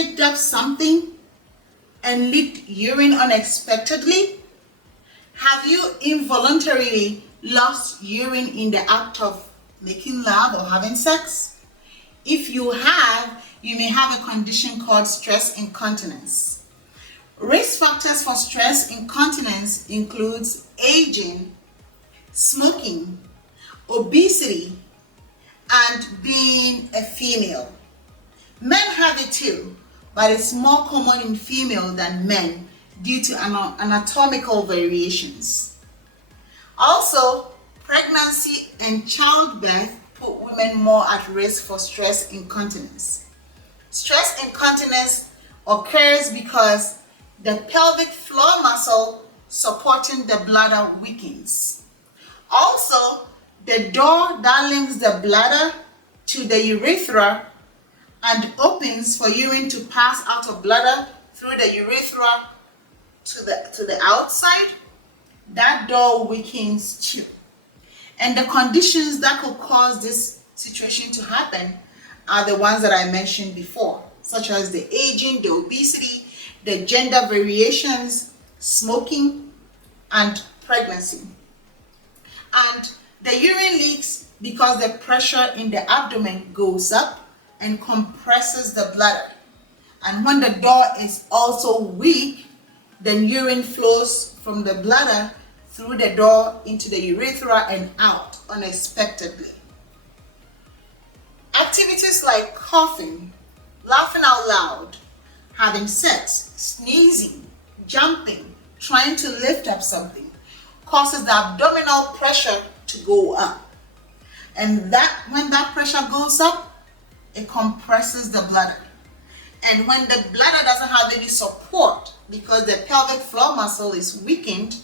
picked up something and leaked urine unexpectedly? Have you involuntarily lost urine in the act of making love or having sex? If you have, you may have a condition called stress incontinence. Risk factors for stress incontinence includes aging, smoking, obesity, and being a female. Men have it too, but it's more common in female than men due to anatomical variations. Also, pregnancy and childbirth put women more at risk for stress incontinence. Stress incontinence occurs because the pelvic floor muscle supporting the bladder weakens. Also, the door that links the bladder to the urethra and opens for urine to pass out of bladder through the urethra to the outside, that door weakens too. And the conditions that could cause this situation to happen are the ones that I mentioned before, such as the aging, the obesity, the gender variations, smoking, and pregnancy. And the urine leaks because the pressure in the abdomen goes up and compresses the bladder. And when the door is also weak, then urine flows from the bladder through the door into the urethra and out unexpectedly. Activities like coughing, laughing out loud, having sex, sneezing, jumping, trying to lift up something causes the abdominal pressure to go up. And when that pressure goes up, it compresses the bladder. And when the bladder doesn't have any support because the pelvic floor muscle is weakened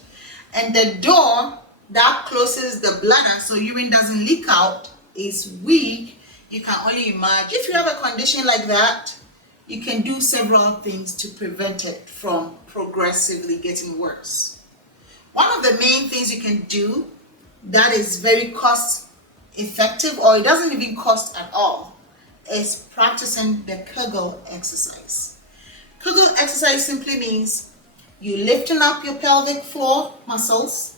and the door that closes the bladder so urine doesn't leak out is weak, you can only imagine. If you have a condition like that, you can do several things to prevent it from progressively getting worse. One of the main things you can do that is very cost effective, or it doesn't even cost at all, is practicing the Kegel exercise. Kegel exercise simply means you lifting up your pelvic floor muscles,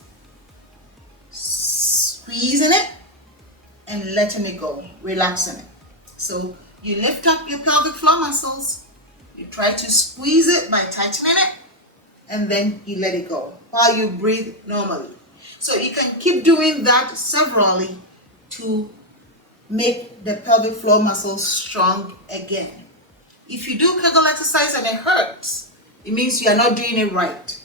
squeezing it, and letting it go, relaxing it. So you lift up your pelvic floor muscles, you try to squeeze it by tightening it, and then you let it go while you breathe normally. So you can keep doing that severally to make the pelvic floor muscles strong again. If you do Kegel exercise and it hurts, it means you are not doing it right.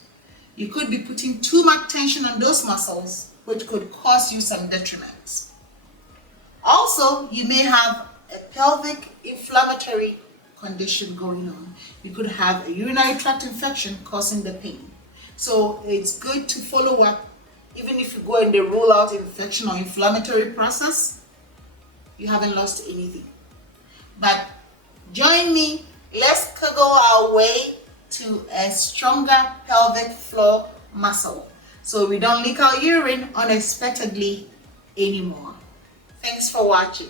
You could be putting too much tension on those muscles, which could cause you some detriment. Also, you may have a pelvic inflammatory condition going on. You could have a urinary tract infection causing the pain. So it's good to follow up. Even if you go and they rule out infection or inflammatory process, you haven't lost anything. But join me, let's Kegel our way to a stronger pelvic floor muscle so we don't leak our urine unexpectedly anymore. Thanks for watching.